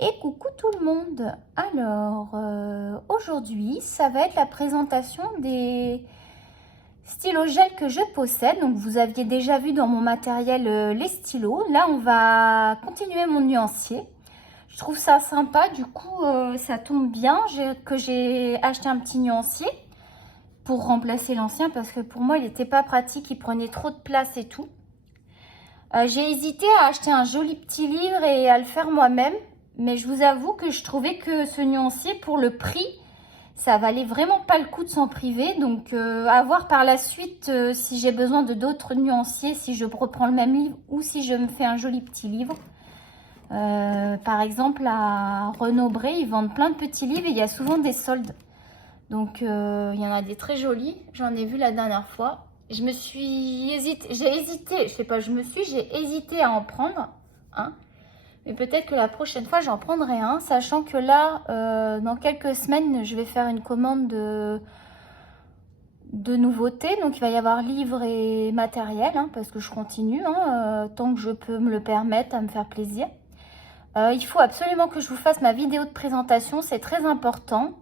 Et coucou tout le monde. Alors, aujourd'hui, ça va être la présentation des stylos gel que je possède. Donc, vous aviez déjà vu dans mon matériel les stylos. Là, on va continuer mon nuancier. Je trouve ça sympa. Du coup, ça tombe bien que j'ai acheté un petit nuancier pour remplacer l'ancien parce que pour moi, il n'était pas pratique. Il prenait trop de place et tout. J'ai hésité à acheter un joli petit livre et à le faire moi-même. Mais je vous avoue que je trouvais que ce nuancier, pour le prix, ça valait vraiment pas le coup de s'en priver. Donc, à voir par la suite si j'ai besoin de d'autres nuanciers, si je reprends le même livre ou si je me fais un joli petit livre. Par exemple, à Renaud-Bré, ils vendent plein de petits livres et il y a souvent des soldes. Donc, il y en a des très jolis. J'en ai vu la dernière fois. J'ai hésité, j'ai hésité à en prendre un. Mais peut-être que la prochaine fois, j'en prendrai un, sachant que là, dans quelques semaines, je vais faire une commande de nouveautés. Donc, il va y avoir livres et matériel, hein, parce que je continue, tant que je peux me le permettre, à me faire plaisir. Il faut absolument que je vous fasse ma vidéo de présentation, c'est très important.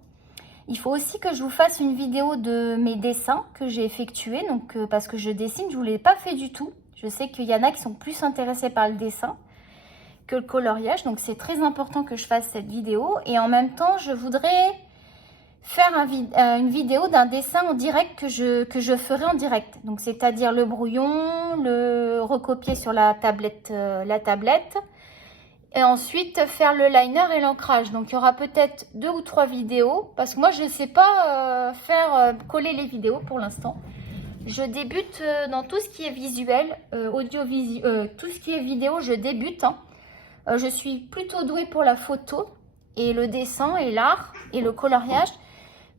Il faut aussi que je vous fasse une vidéo de mes dessins que j'ai effectués, donc, parce que je dessine, je ne vous l'ai pas fait du tout. Je sais qu'il y en a qui sont plus intéressés par le dessin que le coloriage, donc c'est très important que je fasse cette vidéo. Et en même temps, je voudrais faire une vidéo d'un dessin en direct que je ferai en direct, donc c'est-à-dire le brouillon, le recopier sur la tablette, et ensuite faire le liner et l'ancrage. Donc il y aura peut-être 2 ou 3 vidéos, parce que moi je ne sais pas faire coller les vidéos pour l'instant. Je débute dans tout ce qui est visuel, audiovisuel, tout ce qui est vidéo, je débute, je suis plutôt douée pour la photo et le dessin et l'art et le coloriage.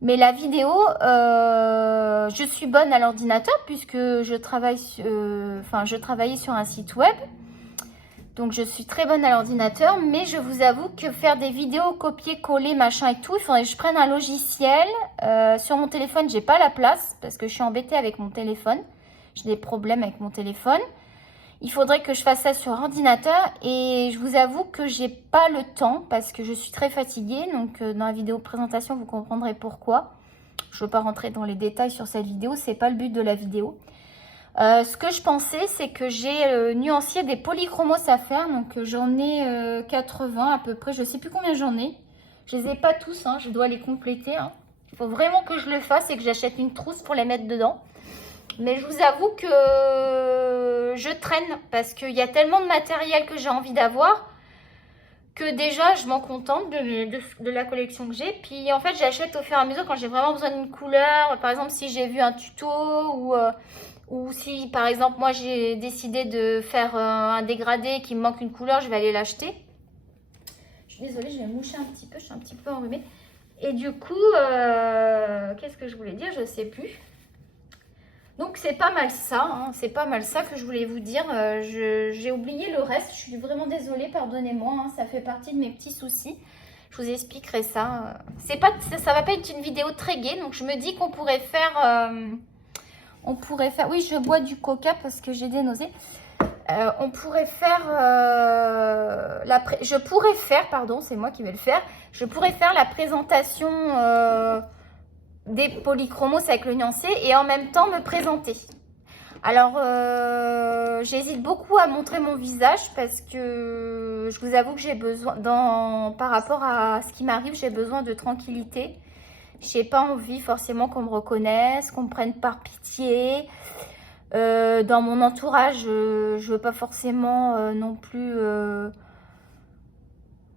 Mais la vidéo, je suis bonne à l'ordinateur puisque je travaillais sur un site web. Donc je suis très bonne à l'ordinateur, mais je vous avoue que faire des vidéos copier-coller, machin et tout, il faudrait que je prenne un logiciel. Sur mon téléphone, j'ai pas la place parce que je suis embêtée avec mon téléphone. J'ai des problèmes avec mon téléphone. Il faudrait que je fasse ça sur ordinateur et je vous avoue que j'ai pas le temps parce que je suis très fatiguée. Donc dans la vidéo présentation, vous comprendrez pourquoi. Je ne veux pas rentrer dans les détails sur cette vidéo, c'est pas le but de la vidéo. Ce que je pensais, c'est que j'ai nuancié des polychromos à faire. Donc j'en ai 80 à peu près, je sais plus combien j'en ai. Je les ai pas tous, je dois les compléter. Il faut vraiment que je le fasse et que j'achète une trousse pour les mettre dedans. Mais je vous avoue que je traîne parce qu'il y a tellement de matériel que j'ai envie d'avoir que déjà je m'en contente de la collection que j'ai. Puis en fait j'achète au fur et à mesure quand j'ai vraiment besoin d'une couleur. Par exemple si j'ai vu un tuto ou si par exemple moi j'ai décidé de faire un dégradé qui me manque une couleur, je vais aller l'acheter. Je suis désolée, je vais moucher un petit peu, je suis un petit peu enrhumée. Et du coup, qu'est-ce que je voulais dire? Je ne sais plus. Donc c'est pas mal ça, c'est pas mal ça que je voulais vous dire. J'ai oublié le reste, je suis vraiment désolée, pardonnez-moi, ça fait partie de mes petits soucis. Je vous expliquerai ça. Ça va pas être une vidéo très gaie, donc je me dis qu'on pourrait faire... oui, je bois du coca parce que j'ai des nausées. On pourrait faire... pardon, c'est moi qui vais le faire. Je pourrais faire la présentation... des polychromos avec le nuancier et en même temps me présenter. Alors, j'hésite beaucoup à montrer mon visage parce que je vous avoue que j'ai besoin, par rapport à ce qui m'arrive, j'ai besoin de tranquillité. J'ai pas envie forcément qu'on me reconnaisse, qu'on me prenne par pitié. Dans mon entourage, je veux pas forcément non plus...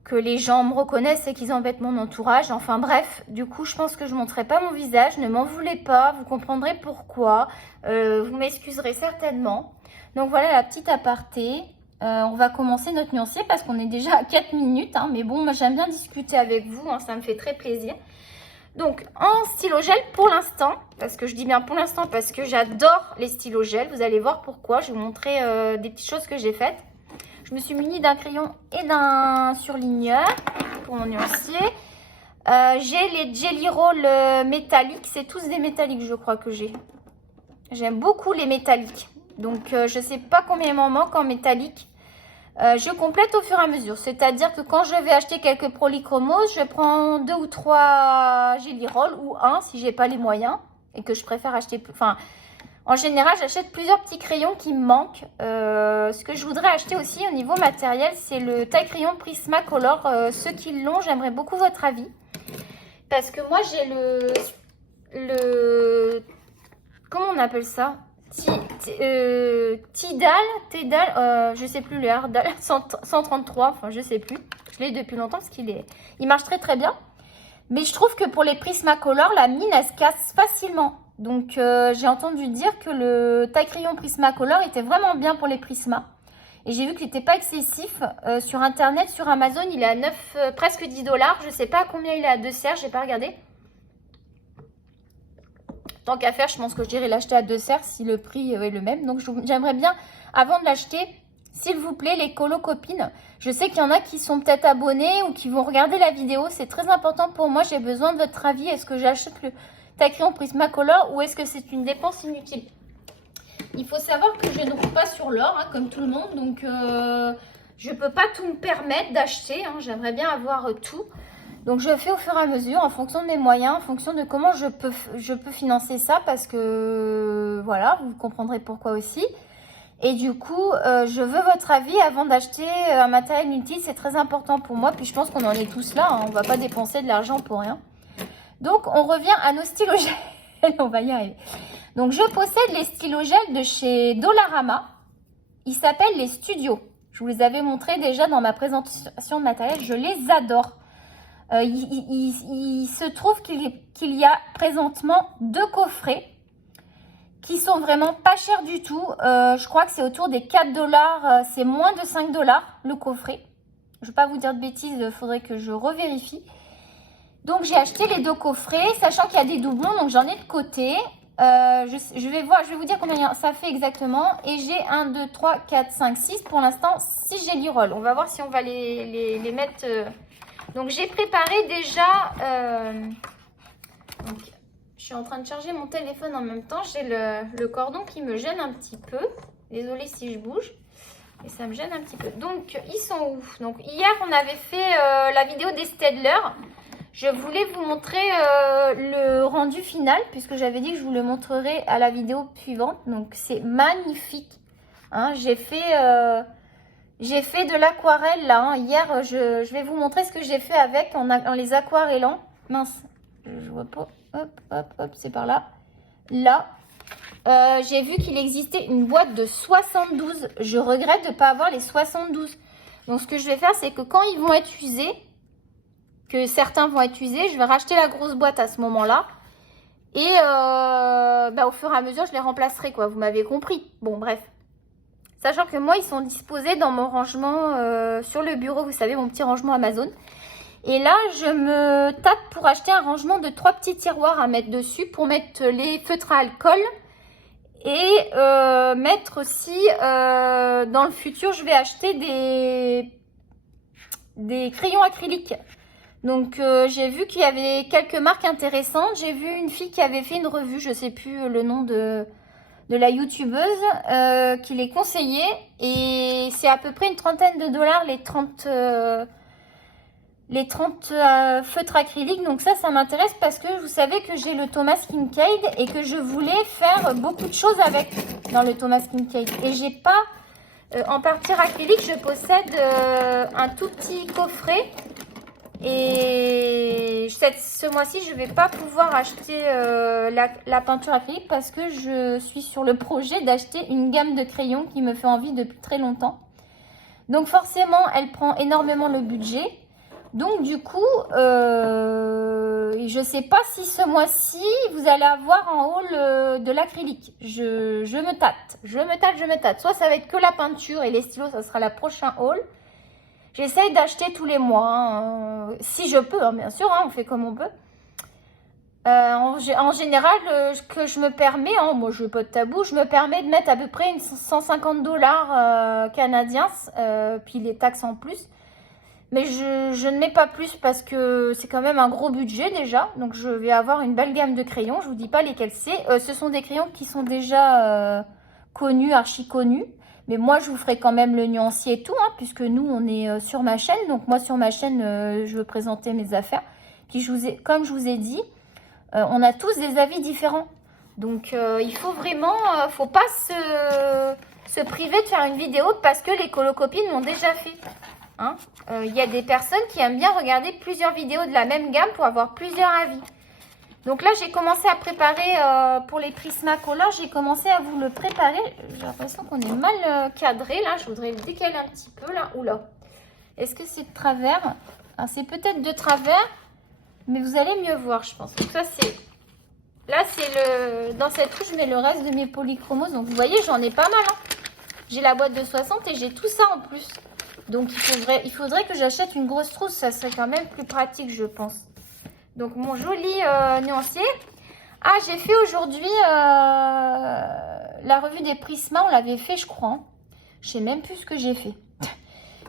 que les gens me reconnaissent et qu'ils embêtent mon entourage. Enfin bref, du coup, je pense que je ne montrerai pas mon visage. Ne m'en voulez pas, vous comprendrez pourquoi. Vous m'excuserez certainement. Donc voilà la petite aparté. On va commencer notre nuancier parce qu'on est déjà à 4 minutes. Mais bon, moi j'aime bien discuter avec vous, ça me fait très plaisir. Donc en stylo gel pour l'instant, parce que je dis bien pour l'instant parce que j'adore les stylos gel. Vous allez voir pourquoi. Je vais vous montrer des petites choses que j'ai faites. Je me suis munie d'un crayon et d'un surligneur pour mon nuancier. J'ai les Jelly Roll métalliques. C'est tous des métalliques, je crois que j'ai. J'aime beaucoup les métalliques. Donc, je ne sais pas combien il m'en manque en métallique. je complète au fur et à mesure. C'est-à-dire que quand je vais acheter quelques polychromos, je prends 2 ou 3 Jelly Roll ou un si j'ai pas les moyens et que je préfère acheter plus. Enfin, en général, j'achète plusieurs petits crayons qui me manquent. Ce que je voudrais acheter aussi au niveau matériel, c'est le taille crayon Prismacolor. Ceux qui l'ont, j'aimerais beaucoup votre avis. Parce que moi, j'ai le... Comment on appelle ça? Tidal, je sais plus, le Hardal 133, enfin je sais plus. Je l'ai depuis longtemps parce il marche très très bien. Mais je trouve que pour les Prismacolor, la mine elle se casse facilement. Donc j'ai entendu dire que le taille crayon Prismacolor était vraiment bien pour les Prisma. Et j'ai vu qu'il n'était pas excessif. Sur internet, sur Amazon, il est à 9, presque 10 $. Je sais pas à combien il est à 2 serres, j'ai pas regardé. Tant qu'à faire, je pense que je dirais l'acheter à 2 serres si le prix est le même. Donc, j'aimerais bien, avant de l'acheter, s'il vous plaît, les colo-copines. Je sais qu'il y en a qui sont peut-être abonnés ou qui vont regarder la vidéo. C'est très important pour moi. J'ai besoin de votre avis. Est-ce que j'achète le taille crayon Prismacolor ou est-ce que c'est une dépense inutile? Il faut savoir que je ne roule pas sur l'or, hein, comme tout le monde. Donc, je ne peux pas tout me permettre d'acheter. Hein. J'aimerais bien avoir tout. Donc je fais au fur et à mesure en fonction de mes moyens, en fonction de comment je peux financer ça parce que voilà, vous comprendrez pourquoi aussi. Et du coup, je veux votre avis avant d'acheter un matériel inutile, c'est très important pour moi. Puis je pense qu'on en est tous là, hein, on ne va pas dépenser de l'argent pour rien. Donc on revient à nos stylogels, on va y arriver. Donc je possède les stylogels de chez Dollarama, ils s'appellent les Studios. Je vous les avais montrés déjà dans ma présentation de matériel, je les adore. Il se trouve qu'il y a présentement 2 coffrets qui sont vraiment pas chers du tout. Je crois que c'est autour des 4 $. C'est moins de 5 $ le coffret. Je ne vais pas vous dire de bêtises, il faudrait que je revérifie. Donc j'ai acheté les 2 coffrets, sachant qu'il y a des doublons, donc j'en ai de côté. Je vais vous dire combien ça fait exactement. Et j'ai 1, 2, 3, 4, 5, 6. Pour l'instant, 6 Jelly Roll. On va voir si on va les mettre... Donc, j'ai préparé déjà... donc, je suis en train de charger mon téléphone en même temps. J'ai le cordon qui me gêne un petit peu. Désolée si je bouge. Et ça me gêne un petit peu. Donc, ils sont où? Donc, hier, on avait fait la vidéo des Staedtler. Je voulais vous montrer le rendu final. Puisque j'avais dit que je vous le montrerai à la vidéo suivante. Donc, c'est magnifique. Hein, j'ai fait de l'aquarelle là. Hein. Hier, je vais vous montrer ce que j'ai fait avec en les aquarellant. Mince, je vois pas. Hop, hop, hop, c'est par là. Là, j'ai vu qu'il existait une boîte de 72. Je regrette de ne pas avoir les 72. Donc, ce que je vais faire, c'est que quand ils vont être usés, que certains vont être usés, je vais racheter la grosse boîte à ce moment-là. Et au fur et à mesure, je les remplacerai, quoi. Vous m'avez compris. Bon, bref. Sachant que moi, ils sont disposés dans mon rangement sur le bureau. Vous savez, mon petit rangement Amazon. Et là, je me tape pour acheter un rangement de 3 petits tiroirs à mettre dessus. Pour mettre les feutres à alcool. Et mettre aussi, dans le futur, je vais acheter des crayons acryliques. Donc, j'ai vu qu'il y avait quelques marques intéressantes. J'ai vu une fille qui avait fait une revue. Je ne sais plus le nom de la youtubeuse qui les conseillait et c'est à peu près une trentaine de dollars les 30 feutres acryliques. Donc ça m'intéresse parce que vous savez que j'ai le Thomas Kinkade et que je voulais faire beaucoup de choses avec dans le Thomas Kinkade et j'ai pas en partie acrylique. Je possède un tout petit coffret. Et ce mois-ci, je ne vais pas pouvoir acheter la peinture acrylique parce que je suis sur le projet d'acheter une gamme de crayons qui me fait envie depuis très longtemps. Donc forcément, elle prend énormément le budget. Donc du coup, je ne sais pas si ce mois-ci, vous allez avoir en haul de l'acrylique. Je me tâte. Soit ça va être que la peinture et les stylos, ça sera la prochaine haul. J'essaye d'acheter tous les mois, hein, si je peux, hein, bien sûr, hein, on fait comme on peut. En général, que je me permets, hein, moi je veux pas de tabou, je me permets de mettre à peu près 150 $ canadiens, puis les taxes en plus. Mais je ne mets pas plus parce que c'est quand même un gros budget déjà. Donc je vais avoir une belle gamme de crayons, je vous dis pas lesquels c'est. Ce sont des crayons qui sont déjà connus, archi connus. Mais moi, je vous ferai quand même le nuancier et tout, hein, puisque nous, on est sur ma chaîne. Donc moi, sur ma chaîne, je veux présenter mes affaires. Puis, comme je vous ai dit, on a tous des avis différents. Donc, il faut vraiment, faut pas se priver de faire une vidéo parce que les colocopines l'ont déjà fait. Hein. Y a des personnes qui aiment bien regarder plusieurs vidéos de la même gamme pour avoir plusieurs avis. Donc là, j'ai commencé à préparer pour les Prismacolor. J'ai commencé à vous le préparer. J'ai l'impression qu'on est mal cadré là. Je voudrais le décaler un petit peu là. Oula. Est-ce que c'est de travers? C'est peut-être de travers, mais vous allez mieux voir, je pense. Donc ça, c'est... Là, c'est le... Dans cette trousse, je mets le reste de mes polychromos. Donc vous voyez, j'en ai pas mal. Hein. J'ai la boîte de 60 et j'ai tout ça en plus. Donc il faudrait que j'achète une grosse trousse. Ça serait quand même plus pratique, je pense. Donc mon joli nuancier. Ah, j'ai fait aujourd'hui la revue des Prisma. On l'avait fait, je crois. Hein. Je sais même plus ce que j'ai fait.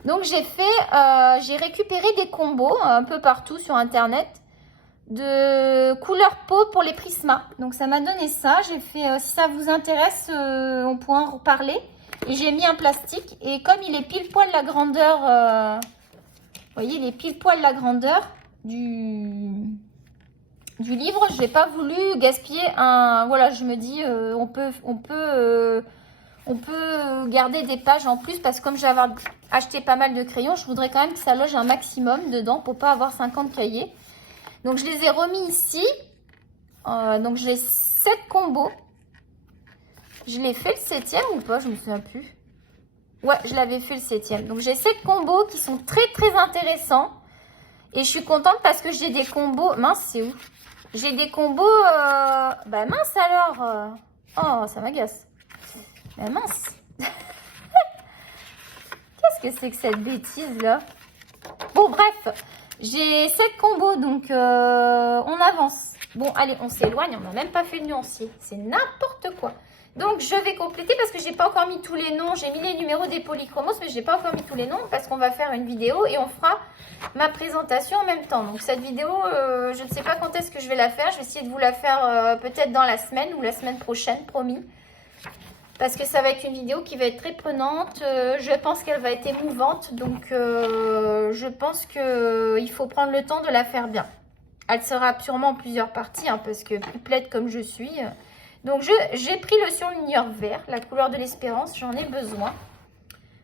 Donc j'ai récupéré des combos un peu partout sur internet de couleur peau pour les Prisma. Donc ça m'a donné ça. J'ai fait, si ça vous intéresse, on pourra en reparler. Et j'ai mis un plastique. Et comme il est pile poil la grandeur, vous voyez, il est pile poil la grandeur du livre, je n'ai pas voulu gaspiller un... Voilà, je me dis, on peut garder des pages en plus parce que comme j'avais acheté pas mal de crayons, je voudrais quand même que ça loge un maximum dedans pour pas avoir 50 cahiers. Donc, je les ai remis ici. Donc, j'ai 7 combos. Je l'ai fait le 7e ou pas? Je me souviens plus. Ouais, je l'avais fait le 7e. Donc, j'ai 7 combos qui sont très, très intéressants. Et je suis contente parce que j'ai des combos... Mince, c'est où? J'ai des combos... Bah, mince alors. Oh, ça m'agace. Mais mince. Qu'est-ce que c'est que cette bêtise, là? Bon, bref. J'ai 7 combos, donc on avance. Bon, allez, on s'éloigne. On n'a même pas fait le nuancier. C'est n'importe quoi. Donc, je vais compléter parce que j'ai pas encore mis tous les noms. J'ai mis les numéros des polychromos, mais j'ai pas encore mis tous les noms parce qu'on va faire une vidéo et on fera ma présentation en même temps. Donc, cette vidéo, je ne sais pas quand est-ce que je vais la faire. Je vais essayer de vous la faire peut-être dans la semaine ou la semaine prochaine, promis. Parce que ça va être une vidéo qui va être très prenante. Je pense qu'elle va être émouvante. Donc, je pense qu'il faut prendre le temps de la faire bien. Elle sera sûrement en plusieurs parties, hein, parce que couplette comme je suis... Donc, j'ai pris le surligneur vert, la couleur de l'espérance. J'en ai besoin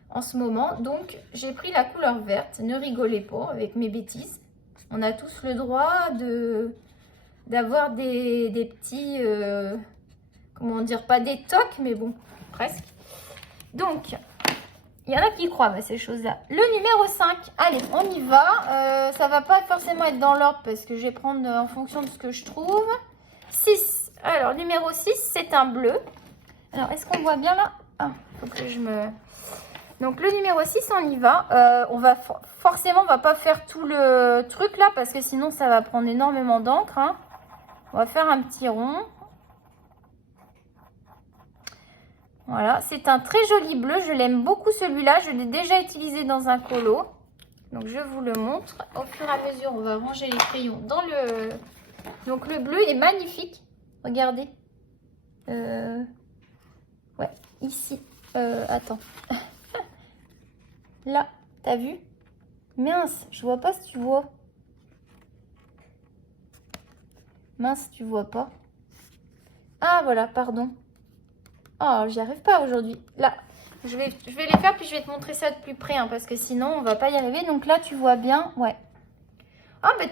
en ce moment. Donc, j'ai pris la couleur verte. Ne rigolez pas avec mes bêtises. On a tous le droit d'avoir des petits... comment dire, pas des tocs, mais bon, presque. Donc, il y en a qui croient à ces choses-là. Le numéro 5, allez, on y va. Ça va pas forcément être dans l'ordre parce que je vais prendre en fonction de ce que je trouve. 6. Alors, numéro 6, c'est un bleu. Alors, est-ce qu'on voit bien là? Ah, faut que je me... Donc, le numéro 6, on y va. Forcément, on va pas faire tout le truc là parce que sinon, ça va prendre énormément d'encre. Hein. On va faire un petit rond. Voilà, c'est un très joli bleu. Je l'aime beaucoup celui-là. Je l'ai déjà utilisé dans un colo. Donc, je vous le montre. Au fur et à mesure, on va ranger les crayons dans le... Donc, le bleu est magnifique. Regardez. Ouais, ici. Attends. Là, t'as vu? Mince, je vois pas si tu vois. Mince, tu vois pas. Ah, voilà, pardon. Oh, j'y arrive pas aujourd'hui. Là, je vais les faire, puis je vais te montrer ça de plus près, hein, parce que sinon, on va pas y arriver. Donc là, tu vois bien, ouais. Ah, mais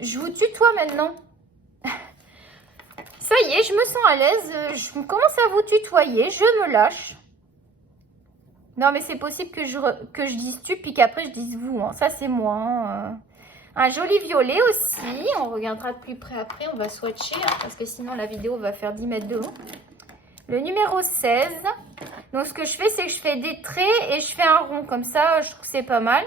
je vous tutoie maintenant. Ça y est, je me sens à l'aise. Je commence à vous tutoyer. Je me lâche. Non, mais c'est possible que je dise tu, puis qu'après, je dise vous. Hein. Ça, c'est moi. Hein. Un joli violet aussi. On regardera de plus près après. On va swatcher, hein, parce que sinon, la vidéo va faire 10 mètres de haut. Le numéro 16. Donc, ce que je fais, c'est que je fais des traits et je fais un rond. Comme ça, je trouve que c'est pas mal.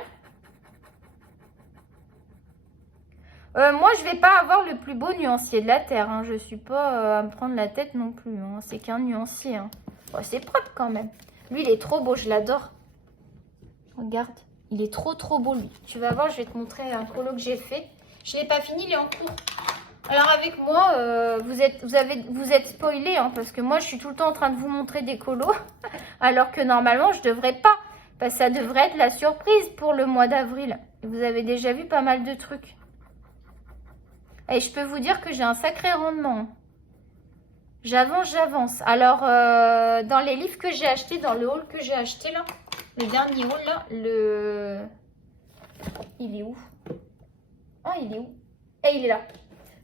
Moi, je vais pas avoir le plus beau nuancier de la Terre. Hein. Je suis pas à me prendre la tête non plus. Hein. C'est qu'un nuancier. Hein. Oh, c'est propre quand même. Lui, il est trop beau. Je l'adore. Regarde. Il est trop, trop beau, lui. Tu vas voir, je vais te montrer un colo que j'ai fait. Je l'ai pas fini, il est en cours. Alors, avec moi, vous êtes spoilés. Hein, parce que moi, je suis tout le temps en train de vous montrer des colos. Alors que normalement, je devrais pas. Parce que ça devrait être la surprise pour le mois d'avril. Vous avez déjà vu pas mal de trucs. Et je peux vous dire que j'ai un sacré rendement. J'avance. Alors, dans les livres que j'ai achetés, dans le haul que j'ai acheté là, le dernier haul là, il est où? Ah, il est où? Et il est là.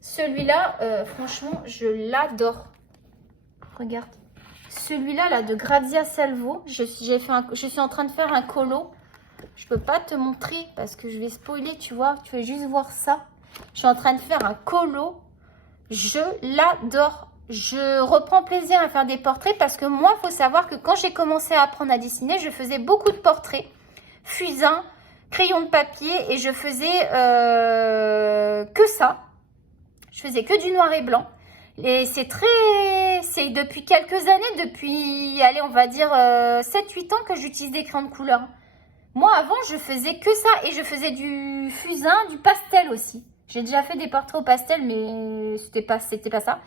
Celui-là, franchement, je l'adore. Regarde. Celui-là, là, de Grazia Salvo, je suis en train de faire un colo. Je peux pas te montrer parce que je vais spoiler, tu vois. Tu vas juste voir ça. Je suis en train de faire un colo. Je l'adore. Je reprends plaisir à faire des portraits parce que moi, il faut savoir que quand j'ai commencé à apprendre à dessiner, je faisais beaucoup de portraits. Fusain, crayon de papier et je faisais que ça. Je faisais que du noir et blanc. Et c'est depuis quelques années, depuis, allez, on va dire 7-8 ans que j'utilise des crayons de couleur. Moi, avant, je faisais que ça et je faisais du fusain, du pastel aussi. J'ai déjà fait des portraits au pastel, mais c'était pas ça.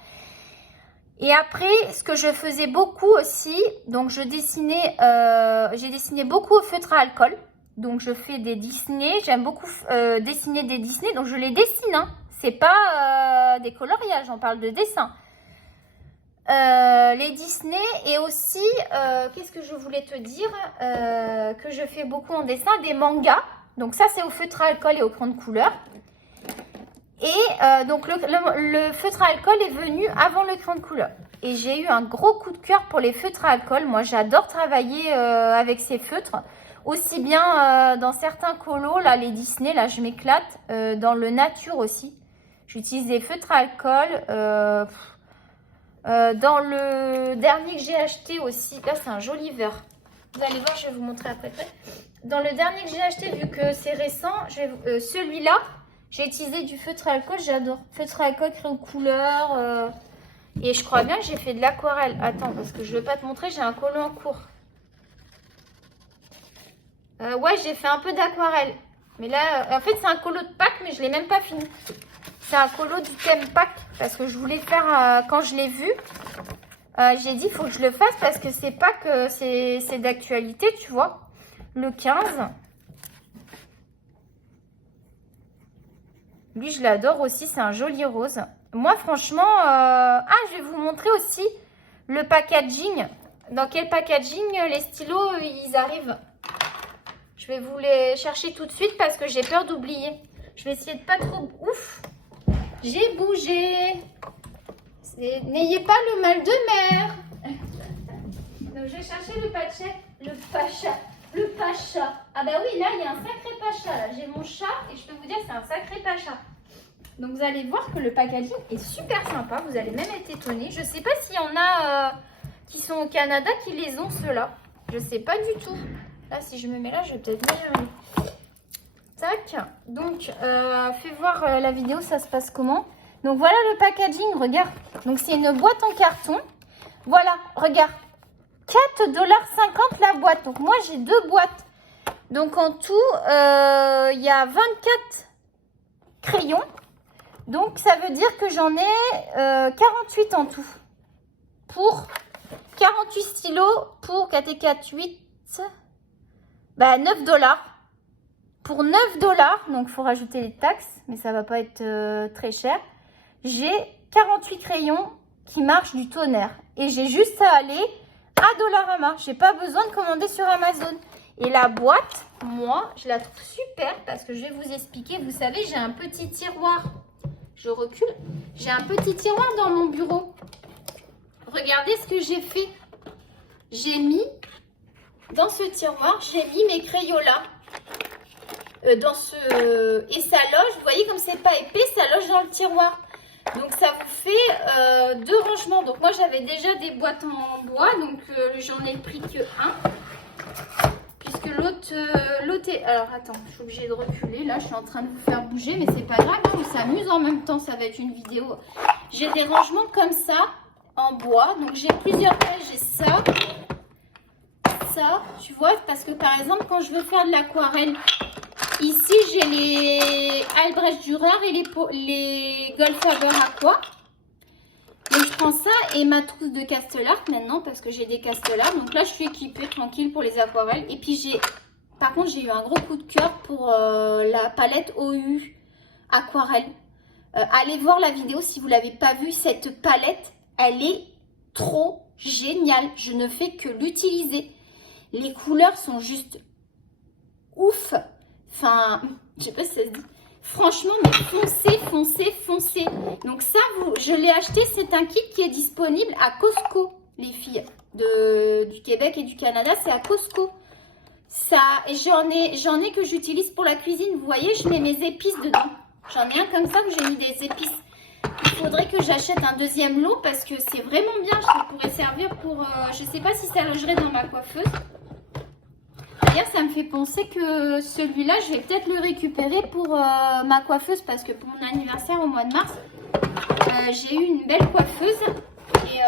Et après, ce que je faisais beaucoup aussi, donc j'ai dessiné beaucoup au feutre à alcool. Donc je fais des Disney, j'aime beaucoup dessiner des Disney, donc je les dessine, hein. C'est pas des coloriages, on parle de dessin. Les Disney et aussi, qu'est-ce que je voulais te dire, que je fais beaucoup en dessin, des mangas. Donc ça c'est au feutre à alcool et au crayon de couleur. Et donc le feutre à alcool est venu avant le crayon de couleur. Et j'ai eu un gros coup de cœur pour les feutres à alcool. Moi j'adore travailler avec ces feutres. Aussi bien dans certains colos, là les Disney, là je m'éclate. Dans le nature aussi. J'utilise des feutres à alcool. Dans le dernier que j'ai acheté aussi, là c'est un joli vert. Vous allez voir, je vais vous montrer après. Dans le dernier que j'ai acheté, vu que c'est récent, celui-là, j'ai utilisé du feutre à alcool, j'adore. Feutre à alcool, crayon de couleur. Et je crois bien que j'ai fait de l'aquarelle. Attends, parce que je ne vais pas te montrer, j'ai un colo en cours. Ouais, j'ai fait un peu d'aquarelle. Mais là, en fait, c'est un colo de Pâques, mais je ne l'ai même pas fini. C'est un colo du thème Pâques, parce que je voulais le faire quand je l'ai vu. J'ai dit, il faut que je le fasse, parce que c'est Pâques, c'est d'actualité, tu vois. Le 15. Lui, je l'adore aussi, c'est un joli rose. Moi, franchement... je vais vous montrer aussi le packaging. Dans quel packaging les stylos, ils arrivent. Je vais vous les chercher tout de suite parce que j'ai peur d'oublier. Je vais essayer de pas trop... Ouf! J'ai bougé. N'ayez pas le mal de mer. Donc, je vais chercher le pacha. Le pacha. Ah bah oui, là, il y a un sacré pacha. Là, j'ai mon chat et je peux vous dire que c'est un sacré pacha. Donc, vous allez voir que le packaging est super sympa. Vous allez même être étonnés. Je ne sais pas s'il y en a qui sont au Canada qui les ont, ceux-là. Je ne sais pas du tout. Là, si je me mets là, je vais peut-être m'énerver. Tac. Donc, fais voir la vidéo, ça se passe comment. Donc, voilà le packaging. Regarde. Donc, c'est une boîte en carton. Voilà, regarde. 4,50 $ la boîte. Donc, moi, j'ai 2 boîtes. Donc, en tout, il y a 24 crayons. Donc, ça veut dire que j'en ai 48 en tout. Pour 48 stylos pour 4 et 4, 8, 9 $. Pour 9 $, donc il faut rajouter les taxes, mais ça va pas être très cher. J'ai 48 crayons qui marchent du tonnerre. Et j'ai juste à aller à Dollarama. Je n'ai pas besoin de commander sur Amazon. Et la boîte, moi, je la trouve super parce que je vais vous expliquer. Vous savez, j'ai un petit tiroir. Je recule. J'ai un petit tiroir dans mon bureau. Regardez ce que j'ai fait. J'ai mis dans ce tiroir, j'ai mis mes Crayolas. Et ça loge, vous voyez comme c'est pas épais, ça loge dans le tiroir. Donc ça vous fait 2 rangements. Donc moi j'avais déjà des boîtes en bois, donc j'en ai pris que un. Puisque l'autre est... Alors attends, je suis obligée de reculer. Là je suis en train de vous faire bouger, mais c'est pas grave, hein, on s'amuse en même temps, ça va être une vidéo. J'ai des rangements comme ça, en bois. Donc j'ai plusieurs pages, j'ai ça. Ça, tu vois, parce que par exemple quand je veux faire de l'aquarelle, ici j'ai les Albrecht Dürer et les Goldfaber Aqua. Donc je prends ça et ma trousse de Castellart maintenant parce que j'ai des Castellart. Donc là je suis équipée tranquille pour les aquarelles. Et puis par contre j'ai eu un gros coup de cœur pour la palette OU aquarelle. Allez voir la vidéo si vous ne l'avez pas vue. Cette palette, elle est trop géniale. Je ne fais que l'utiliser. Les couleurs sont juste ouf. Enfin, je sais pas si ça se dit. Franchement, mais foncez, foncez, foncez. Donc ça, je l'ai acheté. C'est un kit qui est disponible à Costco, les filles du Québec et du Canada. C'est à Costco. Ça, j'en ai que j'utilise pour la cuisine. Vous voyez, je mets mes épices dedans. J'en ai un comme ça où j'ai mis des épices. Il faudrait que j'achète un deuxième lot parce que c'est vraiment bien. Ça pourrait servir pour... je sais pas si ça logerait dans ma coiffeuse. D'ailleurs, ça me fait penser que celui-là, je vais peut-être le récupérer pour ma coiffeuse parce que pour mon anniversaire au mois de mars, j'ai eu une belle coiffeuse et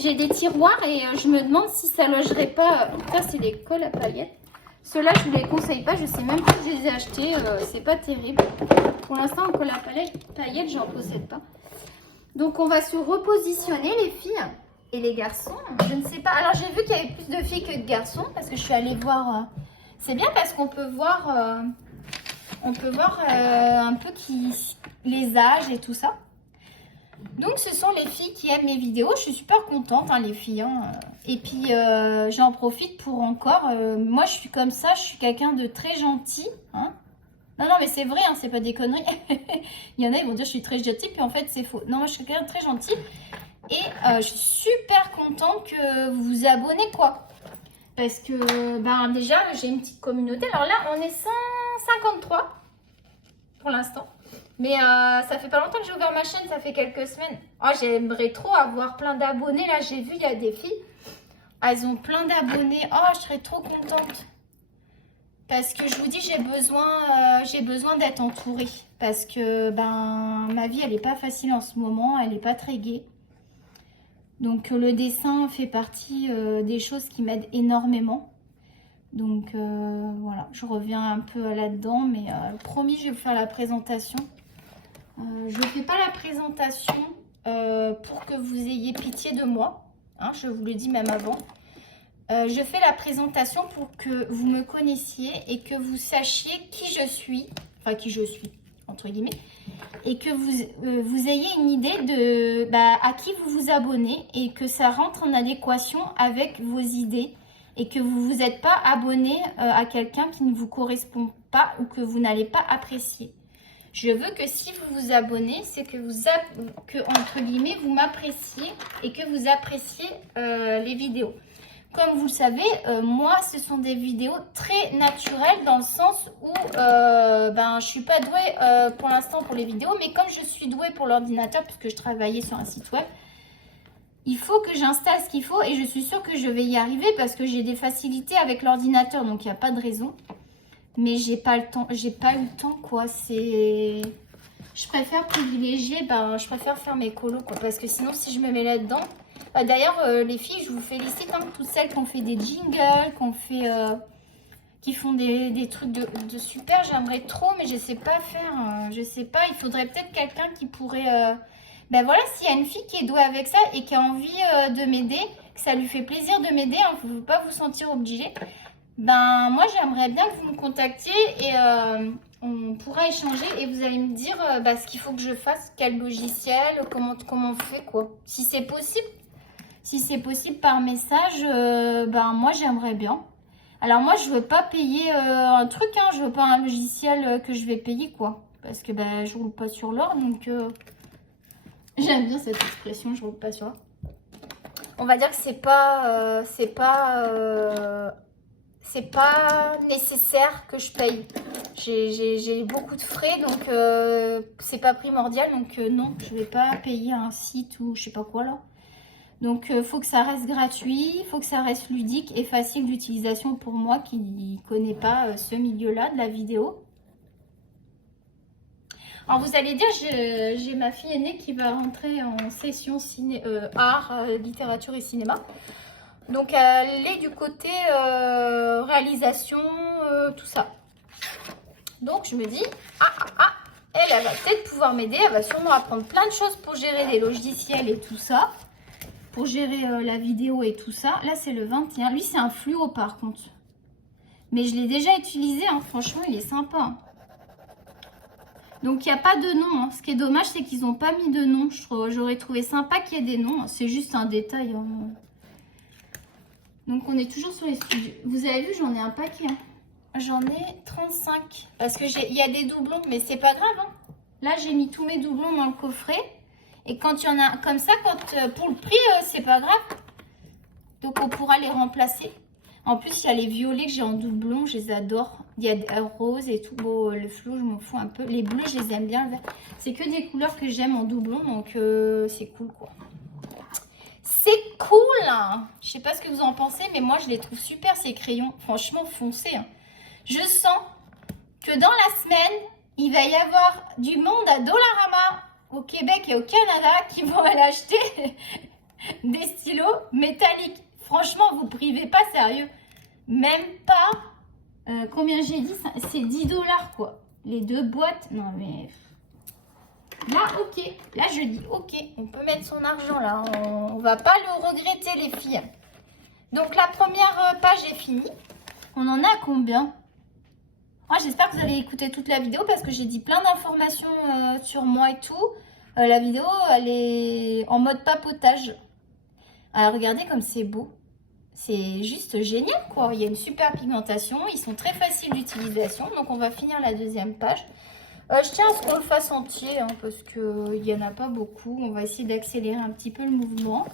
j'ai des tiroirs et je me demande si ça logerait pas. Ça, c'est des cols à paillettes. Ceux-là, je ne les conseille pas. Je sais même pas si je les ai achetés. C'est pas terrible. Pour l'instant, en colle à paillettes, j'en possède pas. Donc, on va se repositionner, les filles. Et les garçons, je ne sais pas. Alors, j'ai vu qu'il y avait plus de filles que de garçons parce que je suis allée voir. C'est bien parce qu'on peut voir, un peu les âges et tout ça. Donc, ce sont les filles qui aiment mes vidéos. Je suis super contente, hein, les filles. Hein. Et puis, j'en profite pour encore. Moi, je suis comme ça. Je suis quelqu'un de très gentil. Hein. Non, mais c'est vrai, hein, c'est pas des conneries. Il y en a, ils vont dire je suis très gentille, puis en fait, c'est faux. Non, moi, je suis quelqu'un de très gentil. Et je suis super contente que vous vous abonnez, quoi. Parce que, déjà, j'ai une petite communauté. Alors là, on est 153 pour l'instant. Mais ça fait pas longtemps que j'ai ouvert ma chaîne, ça fait quelques semaines. Oh, j'aimerais trop avoir plein d'abonnés. Là, j'ai vu, il y a des filles. Elles ont plein d'abonnés. Oh, je serais trop contente. Parce que je vous dis, j'ai besoin d'être entourée. Parce que, ma vie, elle n'est pas facile en ce moment. Elle n'est pas très gaie. Donc le dessin fait partie des choses qui m'aident énormément. Donc voilà, je reviens un peu là-dedans, mais promis, je vais vous faire la présentation. Je ne fais pas la présentation pour que vous ayez pitié de moi, hein, je vous le dis même avant. Je fais la présentation pour que vous me connaissiez et que vous sachiez qui je suis, enfin qui je suis, entre guillemets. Et que vous ayez une idée de à qui vous vous abonnez et que ça rentre en adéquation avec vos idées et que vous ne vous êtes pas abonné à quelqu'un qui ne vous correspond pas ou que vous n'allez pas apprécier. Je veux que si vous vous abonnez, c'est que entre guillemets, vous m'appréciez et que vous appréciez les vidéos. Comme vous le savez, moi, ce sont des vidéos très naturelles dans le sens où je ne suis pas douée pour l'instant pour les vidéos, mais comme je suis douée pour l'ordinateur, puisque je travaillais sur un site web, il faut que j'installe ce qu'il faut et je suis sûre que je vais y arriver parce que j'ai des facilités avec l'ordinateur, donc il n'y a pas de raison. Mais j'ai pas le temps, j'ai pas eu le temps, quoi. Je préfère privilégier, je préfère faire mes colos, quoi, parce que sinon, si je me mets là-dedans... D'ailleurs, les filles, je vous félicite, hein, toutes celles qui ont fait des jingles, qui font des trucs de super. J'aimerais trop, mais je sais pas faire. Je sais pas, il faudrait peut-être quelqu'un qui pourrait... voilà, s'il y a une fille qui est douée avec ça et qui a envie de m'aider, que ça lui fait plaisir de m'aider, hein, vous ne pouvez pas vous sentir obligé. Moi, j'aimerais bien que vous me contactiez et on pourra échanger et vous allez me dire ce qu'il faut que je fasse, quel logiciel, comment on fait, quoi. Si c'est possible. Si c'est possible par message, moi j'aimerais bien. Alors moi je veux pas payer un truc, hein, je veux pas un logiciel que je vais payer, quoi. Parce que je roule pas sur l'or, donc j'aime bien cette expression, je roule pas sur l'or. On va dire que c'est pas nécessaire que je paye. J'ai beaucoup de frais, donc c'est pas primordial, donc non, je vais pas payer un site ou je sais pas quoi là. Donc, il faut que ça reste gratuit, il faut que ça reste ludique et facile d'utilisation pour moi qui ne connais pas ce milieu-là de la vidéo. Alors, vous allez dire, j'ai ma fille aînée qui va rentrer en session art, littérature et cinéma. Donc, elle est du côté réalisation, tout ça. Donc, je me dis, elle elle va peut-être pouvoir m'aider. Elle va sûrement apprendre plein de choses pour gérer les logiciels et tout ça. Pour gérer la vidéo et tout ça. Là, c'est le 21. Lui, c'est un fluo par contre. Mais je l'ai déjà utilisé. Hein. Franchement, il est sympa. Hein. Donc, il n'y a pas de nom. Hein. Ce qui est dommage, c'est qu'ils n'ont pas mis de nom. J'aurais trouvé sympa qu'il y ait des noms. Hein. C'est juste un détail. Hein. Donc, on est toujours sur les studios. Vous avez vu, j'en ai un paquet. Hein. J'en ai 35. Parce que il y a des doublons, mais c'est pas grave. Hein. Là, j'ai mis tous mes doublons dans le coffret. Et quand il y en a comme ça, pour le prix, c'est pas grave. Donc, on pourra les remplacer. En plus, il y a les violets que j'ai en doublon. Je les adore. Il y a des roses et tout. Bon, le flou, je m'en fous un peu. Les bleus, je les aime bien. C'est que des couleurs que j'aime en doublon. Donc, c'est cool, quoi. C'est cool, hein. Je sais pas ce que vous en pensez, mais moi, je les trouve super, ces crayons. Franchement, foncés. Hein. Je sens que dans la semaine, il va y avoir du monde à Dollarama, au Québec et au Canada, qui vont aller acheter des stylos métalliques. Franchement, vous privez pas, sérieux. Même pas, combien j'ai dit, c'est 10 $, quoi. Les 2 boîtes, non mais... Là, ok. Là, je dis ok. On peut mettre son argent là. On va pas le regretter, les filles. Donc, la première page est finie. On en a combien? Moi, j'espère que vous allez écouter toute la vidéo parce que j'ai dit plein d'informations sur moi et tout. La vidéo, elle est en mode papotage. Alors, regardez comme c'est beau. C'est juste génial, quoi. Il y a une super pigmentation. Ils sont très faciles d'utilisation. Donc, on va finir la deuxième page. Je tiens à ce qu'on le fasse entier, hein, parce qu'il n'y en a pas beaucoup. On va essayer d'accélérer un petit peu le mouvement.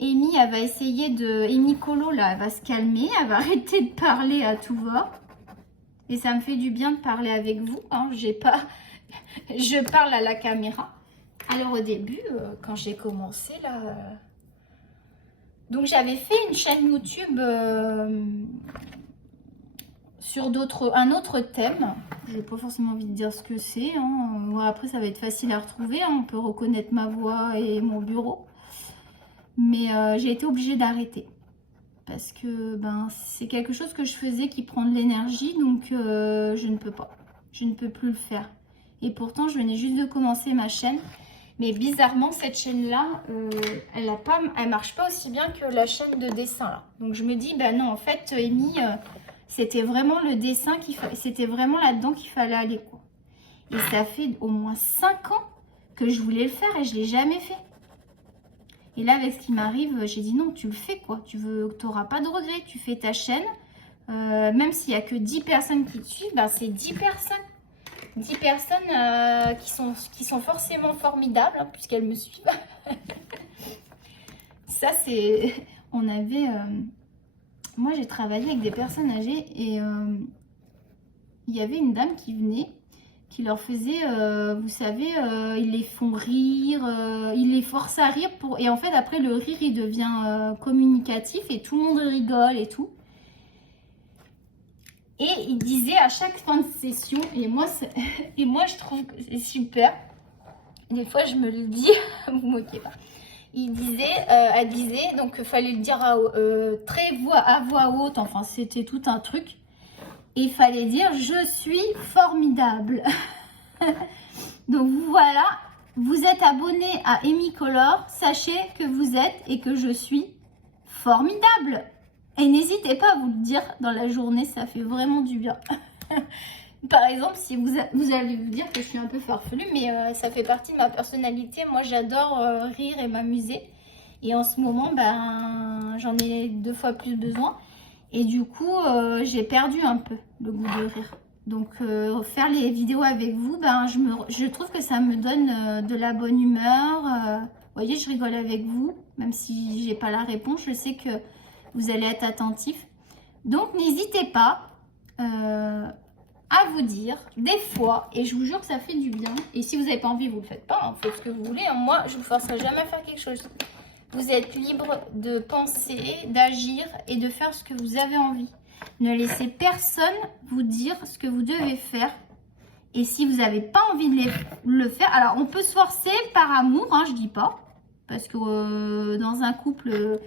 Amy, elle va essayer de... Amy Colo, là, elle va se calmer. Elle va arrêter de parler à tout va. Et ça me fait du bien de parler avec vous. Hein. Je parle à la caméra. Alors, au début, quand j'ai commencé, là... Donc, j'avais fait une chaîne YouTube... sur un autre thème. Je n'ai pas forcément envie de dire ce que c'est. Hein. Après, ça va être facile à retrouver. Hein. On peut reconnaître ma voix et mon bureau. Mais j'ai été obligée d'arrêter. Parce que c'est quelque chose que je faisais qui prend de l'énergie. Donc, je ne peux pas. Je ne peux plus le faire. Et pourtant, je venais juste de commencer ma chaîne. Mais bizarrement, cette chaîne-là, elle marche pas aussi bien que la chaîne de dessin. Là. Donc, je me dis, non, en fait, Amy... c'était vraiment le dessin c'était vraiment là-dedans qu'il fallait aller, quoi. Et ça fait au moins 5 ans que je voulais le faire et je ne l'ai jamais fait. Et là, avec ce qui m'arrive, j'ai dit non, tu le fais, quoi. Tu n'auras pas de regrets, tu fais ta chaîne. Même s'il n'y a que 10 personnes qui te suivent, c'est 10 personnes. 10 personnes qui sont forcément formidables, hein, puisqu'elles me suivent. Ça, c'est... On avait... Moi, j'ai travaillé avec des personnes âgées et il y avait une dame qui venait, qui leur faisait, vous savez, ils les font rire, ils les forcent à rire. Et en fait, après, le rire, il devient communicatif et tout le monde rigole et tout. Et il disait à chaque fin de session, et moi, je trouve que c'est super. Des fois, je me le dis, vous moquez pas. Elle disait, donc il fallait le dire à voix haute, enfin c'était tout un truc. Et il fallait dire, je suis formidable. Donc voilà, vous êtes abonné à Amy Color, sachez que vous êtes et que je suis formidable. Et n'hésitez pas à vous le dire dans la journée, ça fait vraiment du bien. Par exemple, si vous allez vous dire que je suis un peu farfelue, mais ça fait partie de ma personnalité. Moi, j'adore rire et m'amuser. Et en ce moment, j'en ai 2 fois plus besoin. Et du coup, j'ai perdu un peu le goût de rire. Donc, faire les vidéos avec vous, je trouve que ça me donne de la bonne humeur. Vous voyez, je rigole avec vous, même si j'ai pas la réponse. Je sais que vous allez être attentifs. Donc, n'hésitez pas à vous dire des fois, et je vous jure que ça fait du bien. Et si vous n'avez pas envie, vous ne le faites pas, hein, faites ce que vous voulez. Hein. Moi, je ne vous forcerai jamais à faire quelque chose. Vous êtes libre de penser, d'agir et de faire ce que vous avez envie. Ne laissez personne vous dire ce que vous devez faire. Et si vous n'avez pas envie de le faire, alors on peut se forcer par amour, hein, je dis pas. Parce que dans un couple,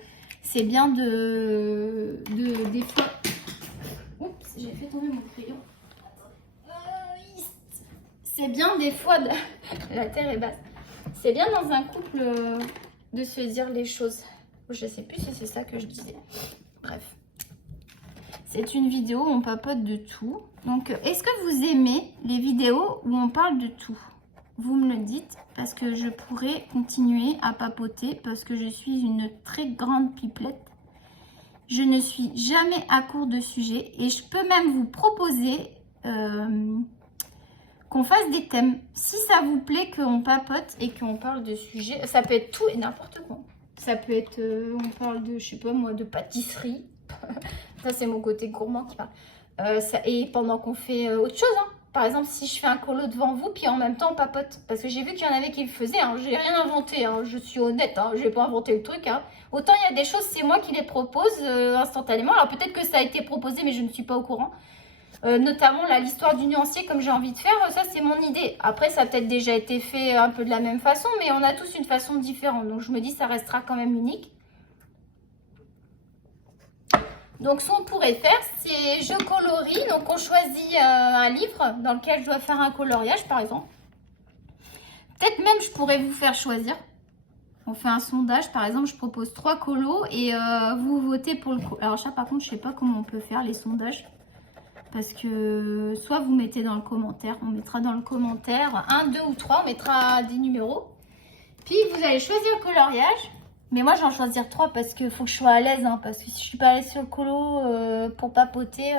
c'est bien des fois... Oups, j'ai fait tomber mon crayon. c'est bien des fois, la terre est basse. C'est bien dans un couple de se dire les choses. Je sais plus si c'est ça que je disais. Bref. C'est une vidéo où on papote de tout. Donc, est-ce que vous aimez les vidéos où on parle de tout? Vous me le dites parce que je pourrais continuer à papoter parce que je suis une très grande pipelette. Je ne suis jamais à court de sujets et je peux même vous proposer qu'on fasse des thèmes. Si ça vous plaît qu'on papote et qu'on parle de sujets, ça peut être tout et n'importe quoi. Ça peut être, on parle de, je sais pas moi, de pâtisserie. Ça, c'est mon côté gourmand qui parle. Et pendant qu'on fait autre chose, hein. Par exemple, si je fais un colo devant vous, puis en même temps on papote. Parce que j'ai vu qu'il y en avait qui le faisaient. Hein. J'ai rien inventé, hein. Je suis honnête. Hein. Je n'ai pas inventé le truc. Hein. Autant il y a des choses, c'est moi qui les propose instantanément. Alors peut-être que ça a été proposé, mais je ne suis pas au courant. Notamment l'histoire du nuancier, comme j'ai envie de faire, ça c'est mon idée. Après, ça a peut-être déjà été fait un peu de la même façon, mais on a tous une façon différente. Donc je me dis, ça restera quand même unique. Donc, ce qu'on pourrait faire, c'est je colorie. Donc, on choisit un livre dans lequel je dois faire un coloriage, par exemple. Peut-être même, je pourrais vous faire choisir. On fait un sondage, par exemple, je propose 3 colos et vous votez pour le... Alors, ça, par contre, je ne sais pas comment on peut faire les sondages. Parce que soit vous mettez dans le commentaire, on mettra dans le commentaire 1, 2 ou 3, on mettra des numéros. Puis, vous allez choisir le coloriage. Mais moi, je vais en choisir 3 parce qu'il faut que je sois à l'aise. Hein, parce que si je suis pas à l'aise sur le colo pour papoter,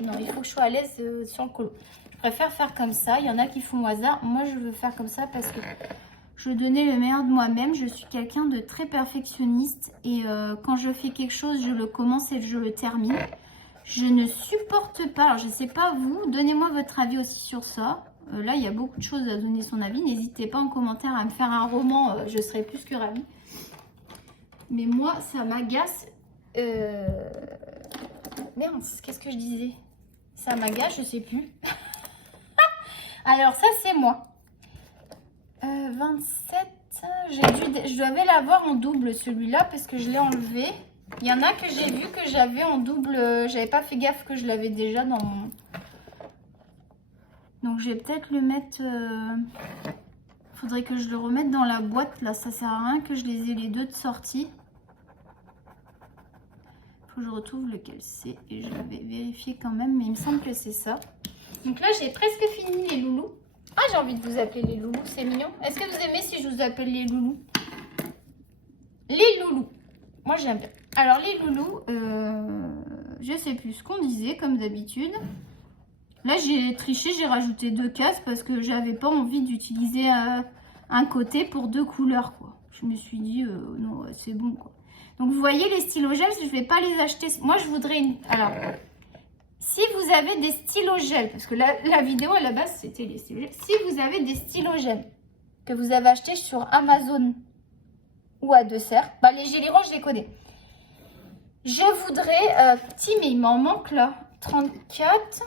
non, il faut que je sois à l'aise sur le colo. Je préfère faire comme ça. Il y en a qui font au hasard. Moi, je veux faire comme ça parce que je veux donner le meilleur de moi-même. Je suis quelqu'un de très perfectionniste. Et quand je fais quelque chose, je le commence et je le termine. Je ne supporte pas. Alors, je ne sais pas vous. Donnez-moi votre avis aussi sur ça. Là, il y a beaucoup de choses à donner son avis. N'hésitez pas en commentaire à me faire un roman. Je serai plus que ravie. Mais moi, ça m'agace. Merde, qu'est-ce que je disais? Ça m'agace, je sais plus. Alors, ça, c'est moi. 27. Je devais l'avoir en double, celui-là, parce que je l'ai enlevé. Il y en a que j'ai vu que j'avais en double. J'avais pas fait gaffe que je l'avais déjà dans mon... Donc, je vais peut-être le mettre... Faudrait que je le remette dans la boîte, là. Ça sert à rien que je les ai les deux de sortie. Faut que je retrouve lequel c'est. Et je vais vérifier quand même. Mais il me semble que c'est ça. Donc là, j'ai presque fini les loulous. Ah, j'ai envie de vous appeler les loulous. C'est mignon. Est-ce que vous aimez si je vous appelle les loulous? Les loulous. Moi, j'aime bien. Alors, les loulous, je sais plus ce qu'on disait, comme d'habitude. Là, j'ai triché. J'ai rajouté 2 cases parce que j'avais pas envie d'utiliser un côté pour 2 couleurs, quoi. Je me suis dit, non, c'est bon, quoi. Donc, vous voyez, les stylos gel, je ne vais pas les acheter. Moi, je voudrais une... Alors, si vous avez des stylos gel, parce que la vidéo, à la base, c'était les stylos gel. Si vous avez des stylos gel que vous avez achetés sur Amazon ou à Deux Serres, bah, les Gelly Roche, je les connais. Je voudrais... petit, mais il m'en manque, là. 34.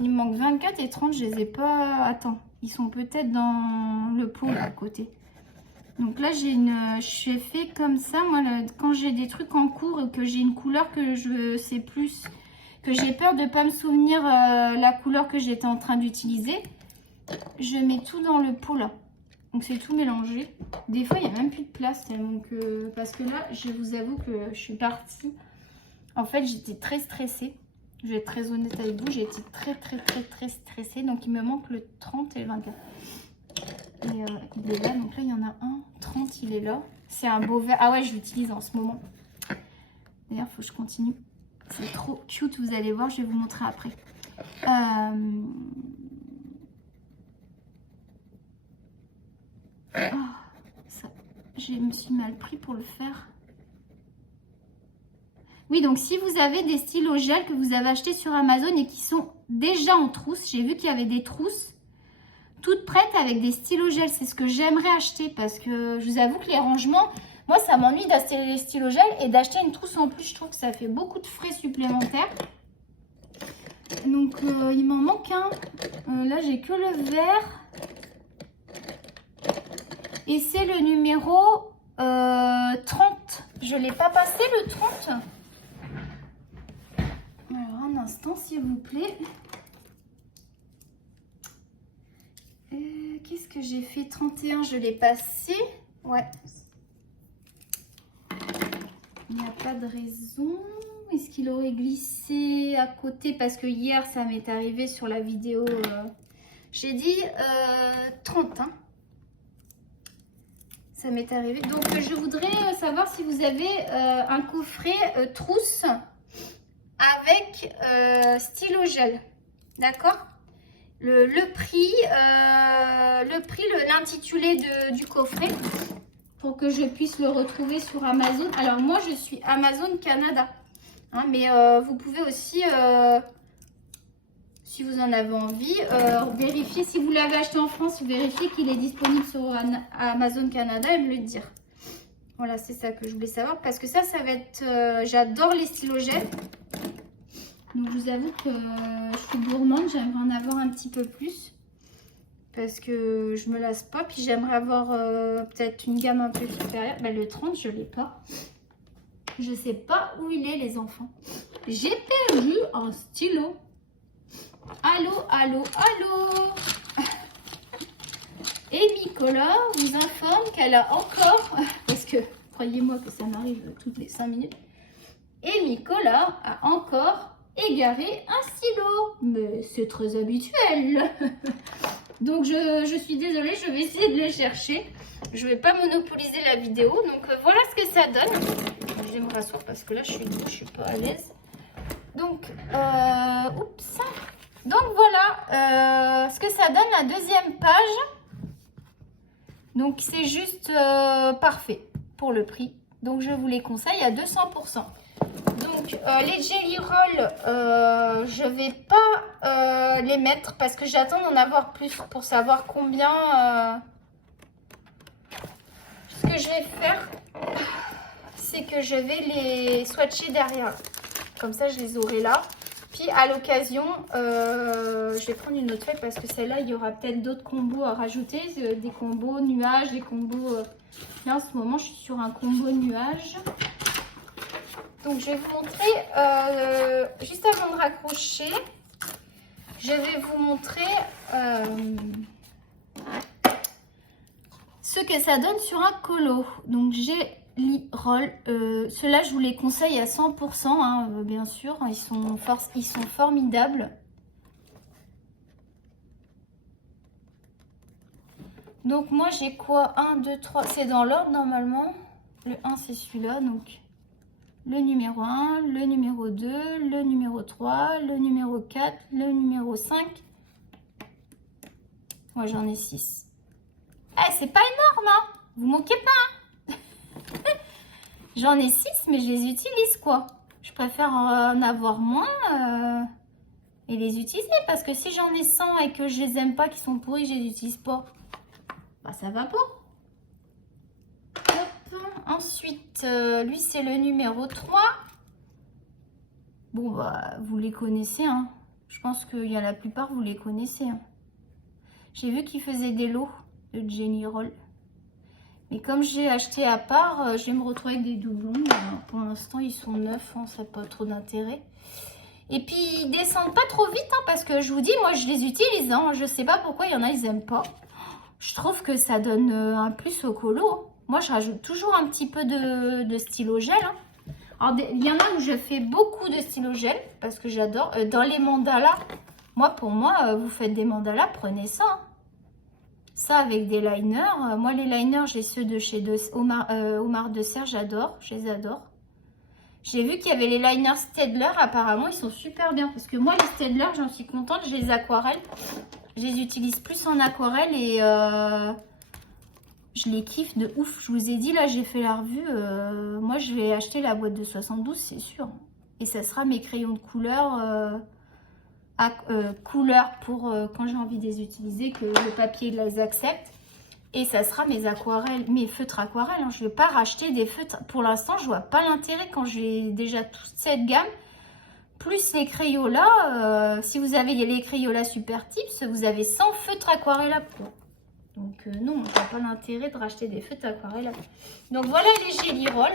Il me manque 24 et 30, je les ai pas... Attends, ils sont peut-être dans le pot, là, à côté. Donc là, je fais comme ça. Moi, quand j'ai des trucs en cours et que j'ai une couleur que je sais plus, que j'ai peur de ne pas me souvenir la couleur que j'étais en train d'utiliser, je mets tout dans le pot là. Donc c'est tout mélangé. Des fois, il n'y a même plus de place. Donc, parce que là, je vous avoue que je suis partie. En fait, j'étais très stressée. Je vais être très honnête avec vous. J'ai été très stressée. Donc, il me manque le 30 et le 24. Et il est là, donc là il y en a un, 30, il est là. C'est un beau vert. Ah ouais, je l'utilise en ce moment. D'ailleurs, il faut que je continue. C'est trop cute, vous allez voir, je vais vous montrer après. Oh, ça, je me suis mal pris pour le faire. Oui, donc si vous avez des stylos gel que vous avez achetés sur Amazon et qui sont déjà en trousse, j'ai vu qu'il y avait des trousses toutes prêtes avec des stylos gel. C'est ce que j'aimerais acheter parce que je vous avoue que les rangements, moi ça m'ennuie d'acheter les stylos gel et d'acheter une trousse en plus. Je trouve que ça fait beaucoup de frais supplémentaires. Donc il m'en manque un. Là j'ai que le vert. Et c'est le numéro 30. Je ne l'ai pas passé le 30. Alors un instant s'il vous plaît. Qu'est-ce que j'ai fait? 31, je l'ai passé. Ouais. Il n'y a pas de raison. Est-ce qu'il aurait glissé à côté? Parce que hier, ça m'est arrivé sur la vidéo. J'ai dit 30. Hein. Ça m'est arrivé. Donc, je voudrais savoir si vous avez un coffret trousse avec stylo gel. D'accord? Le prix, l'intitulé du coffret pour que je puisse le retrouver sur Amazon. Alors, moi, je suis Amazon Canada. Hein, mais vous pouvez aussi, si vous en avez envie, vérifier. Si vous l'avez acheté en France, vérifiez qu'il est disponible sur Amazon Canada et me le dire. Voilà, c'est ça que je voulais savoir. Parce que ça va être... j'adore les stylos gel. Donc, je vous avoue que je suis gourmande. J'aimerais en avoir un petit peu plus. Parce que je me lasse pas. Puis, j'aimerais avoir peut-être une gamme un peu supérieure. Ben, le 30, je l'ai pas. Je sais pas où il est, les enfants. J'ai perdu un stylo. Allô, allô, allô. Et Nicolas vous informe qu'elle a encore... Parce que, croyez-moi que ça m'arrive toutes les 5 minutes. Et Nicolas a encore égaré un stylo. Mais c'est très habituel. Donc, je suis désolée, je vais essayer de le chercher. Je ne vais pas monopoliser la vidéo. Donc, voilà ce que ça donne. Je vais me rasseoir parce que là, je suis pas à l'aise. Donc, oups. Donc, voilà ce que ça donne la deuxième page. Donc, c'est juste parfait pour le prix. Donc, je vous les conseille à 200%. Donc, les Jelly Roll, je vais pas les mettre parce que j'attends d'en avoir plus pour savoir combien. Ce que je vais faire, c'est que je vais les swatcher derrière. Comme ça, je les aurai là. Puis, à l'occasion, je vais prendre une autre feuille parce que celle-là, il y aura peut-être d'autres combos à rajouter. Des combos nuages, des combos... Là, en ce moment, je suis sur un combo nuage. Donc, je vais vous montrer, juste avant de raccrocher, je vais vous montrer ce que ça donne sur un colo. Donc, Jelly Roll. Ceux-là, je vous les conseille à 100%, hein, bien sûr. Ils sont formidables. Donc, moi, j'ai quoi? 1, 2, 3. C'est dans l'ordre, normalement. Le 1, c'est celui-là, donc... Le numéro 1, le numéro 2, le numéro 3, le numéro 4, le numéro 5. Moi, j'en ai 6. Eh, c'est pas énorme, hein. Vous moquez pas, hein. J'en ai 6, mais je les utilise, quoi. Je préfère en avoir moins et les utiliser. Parce que si j'en ai 100 et que je les aime pas, qu'ils sont pourris, je les utilise pas, bah, ça va pas. Ensuite, lui, c'est le numéro 3. Bon, bah, vous les connaissez, hein. Je pense qu'il y a la plupart, vous les connaissez. Hein. J'ai vu qu'ils faisaient des lots de Jelly Roll. Mais comme j'ai acheté à part, je vais me retrouver avec des doublons. Pour l'instant, ils sont neufs, hein, ça n'a pas trop d'intérêt. Et puis, ils descendent pas trop vite, hein, parce que je vous dis, moi, je les utilise. Hein. Je sais pas pourquoi il y en a, ils n'aiment pas. Je trouve que ça donne un plus au colo. Moi, je rajoute toujours un petit peu de stylo gel. Hein. Alors, il y en a où je fais beaucoup de stylo gel parce que j'adore. Dans les mandalas, pour moi, vous faites des mandalas, prenez ça. Hein. Ça avec des liners. Moi, les liners, j'ai ceux de chez Omar de Serre, j'adore. Je les adore. J'ai vu qu'il y avait les liners Staedtler. Apparemment, ils sont super bien parce que moi, les Staedtler, j'en suis contente. Je les aquarelle. Je les utilise plus en aquarelle et... je les kiffe de ouf. Je vous ai dit, là, j'ai fait la revue. Moi, je vais acheter la boîte de 72, c'est sûr. Et ça sera mes crayons de couleur couleur pour quand j'ai envie de les utiliser, que le papier les accepte. Et ça sera mes aquarelles, mes feutres aquarelles. Hein. Je ne vais pas racheter des feutres. Pour l'instant, je vois pas l'intérêt quand j'ai déjà toute cette gamme. Plus les Crayola. Si vous avez les Crayola Super Tips, vous avez 100 feutres aquarelles à pour. Donc non, on n'a pas l'intérêt de racheter des feutres aquarelles. Donc voilà les Jelly Roll.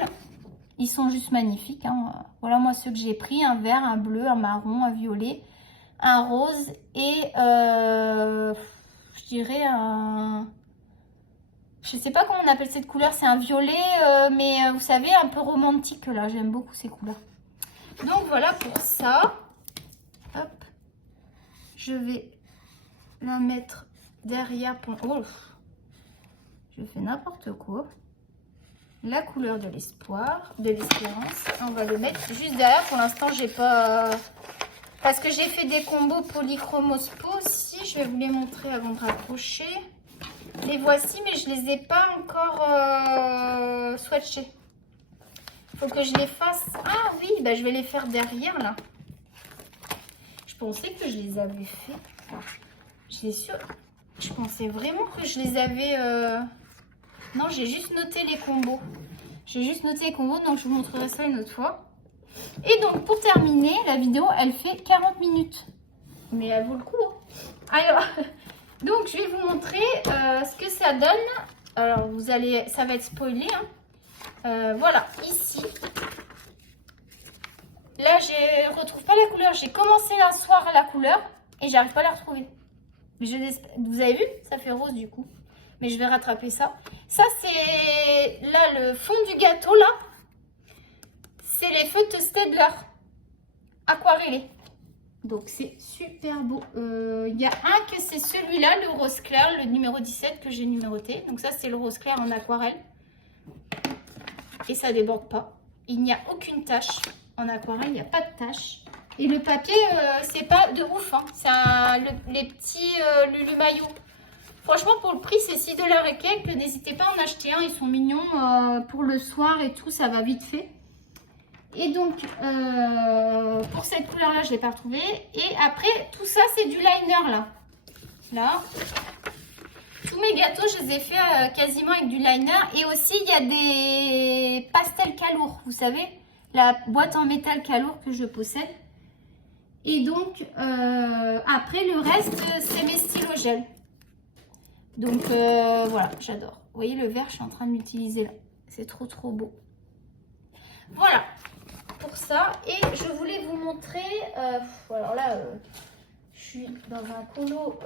Ils sont juste magnifiques. Hein. Voilà moi ceux que j'ai pris. Un vert, un bleu, un marron, un violet, un rose et je dirais un... Je sais pas comment on appelle cette couleur, c'est un violet, mais vous savez, un peu romantique là. J'aime beaucoup ces couleurs. Donc voilà pour ça. Hop. Je vais la mettre derrière pour... Oh, je fais n'importe quoi. La couleur de l'espoir, de l'espérance. On va le mettre juste derrière. Pour l'instant, j'ai pas... Parce que j'ai fait des combos polychromospo aussi. Je vais vous les montrer avant de raccrocher. Les voici, mais je les ai pas encore swatchés. Il faut que je les fasse. Ah oui, bah, je vais les faire derrière là. Je pensais que je les avais fait. Je pensais vraiment que je les avais... Non, j'ai juste noté les combos. J'ai juste noté les combos, donc je vous montrerai ça une autre fois. Et donc, pour terminer, la vidéo, elle fait 40 minutes. Mais elle vaut le coup. Hein. Alors, donc, je vais vous montrer ce que ça donne. Alors, ça va être spoilé. Hein. Voilà, ici. Là, je retrouve pas la couleur. J'ai commencé un soir à la couleur et j'arrive pas à la retrouver. Mais vous avez vu? Ça fait rose du coup. Mais je vais rattraper ça. Ça, c'est là le fond du gâteau, là. C'est les feutres Staedtler aquarellés. Donc, c'est super beau. Il y a un que c'est celui-là, le rose clair, le numéro 17 que j'ai numéroté. Donc, ça, c'est le rose clair en aquarelle. Et ça déborde pas. Il n'y a aucune tache. En aquarelle, il n'y a pas de tache. Et le papier, c'est pas de ouf. Hein. C'est les petits Lulu Maillot. Franchement, pour le prix, c'est 6 $ et quelques. N'hésitez pas à en acheter un. Ils sont mignons pour le soir et tout. Ça va vite fait. Et donc, pour cette couleur-là, je ne l'ai pas retrouvée. Et après, tout ça, c'est du liner, là. Là. Tous mes gâteaux, je les ai fait quasiment avec du liner. Et aussi, il y a des pastels calours. Vous savez, la boîte en métal calour que je possède. Et donc, après, le reste, c'est mes stylos gel. Donc, voilà, j'adore. Vous voyez le vert, je suis en train de l'utiliser là. C'est trop, trop beau. Voilà, pour ça. Et je voulais vous montrer... alors là, je suis dans un colo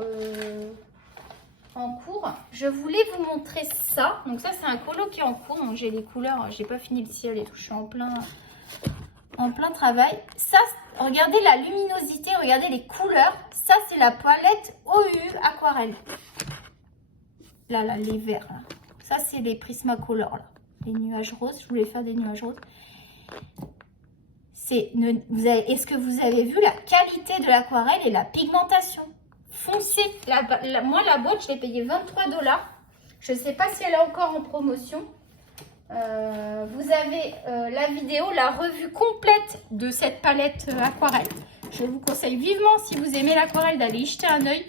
en cours. Je voulais vous montrer ça. Donc ça, c'est un colo qui est en cours. Donc j'ai les couleurs, j'ai pas fini le ciel et tout. Je suis en plein travail. Ça, regardez la luminosité, regardez les couleurs. Ça, c'est la palette OU Aquarelle. Là, les verts. Là. Ça, c'est les Prismacolor. Là. Les nuages roses. Je voulais faire des nuages roses. Est-ce que vous avez vu la qualité de l'aquarelle et la pigmentation foncée. Moi, la boîte, je l'ai payée 23 $. Je ne sais pas si elle est encore en promotion. Vous avez la vidéo, la revue complète de cette palette aquarelle. Je vous conseille vivement, si vous aimez l'aquarelle, d'aller y jeter un œil.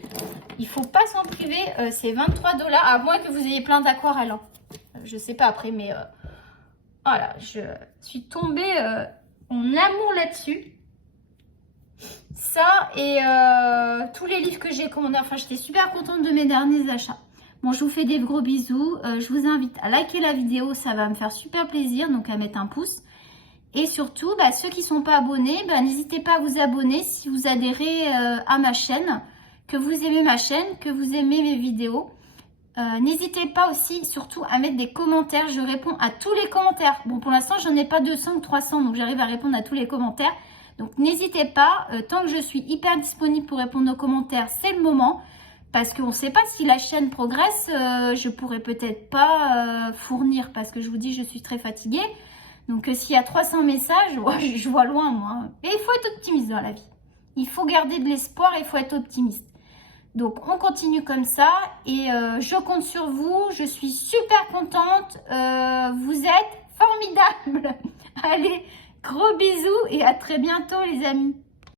Il ne faut pas s'en priver, c'est 23 $, à moins que vous ayez plein d'aquarelles. Hein. Je ne sais pas après, mais voilà, je suis tombée en amour là-dessus. Ça et tous les livres que j'ai commandés, enfin j'étais super contente de mes derniers achats. Bon, je vous fais des gros bisous. Je vous invite à liker la vidéo, ça va me faire super plaisir, donc à mettre un pouce. Et surtout, ceux qui ne sont pas abonnés, n'hésitez pas à vous abonner si vous adhérez à ma chaîne, que vous aimez ma chaîne, que vous aimez mes vidéos. N'hésitez pas aussi, surtout, à mettre des commentaires. Je réponds à tous les commentaires. Bon, pour l'instant, j'en ai pas 200 ou 300, donc j'arrive à répondre à tous les commentaires. Donc, n'hésitez pas. Tant que je suis hyper disponible pour répondre aux commentaires, c'est le moment. Parce qu'on ne sait pas si la chaîne progresse, je pourrais peut-être pas fournir. Parce que je vous dis, je suis très fatiguée. Donc, s'il y a 300 messages, je vois loin, moi. Et il faut être optimiste dans la vie. Il faut garder de l'espoir et il faut être optimiste. Donc, on continue comme ça et je compte sur vous. Je suis super contente. Vous êtes formidables. Allez, gros bisous et à très bientôt les amis.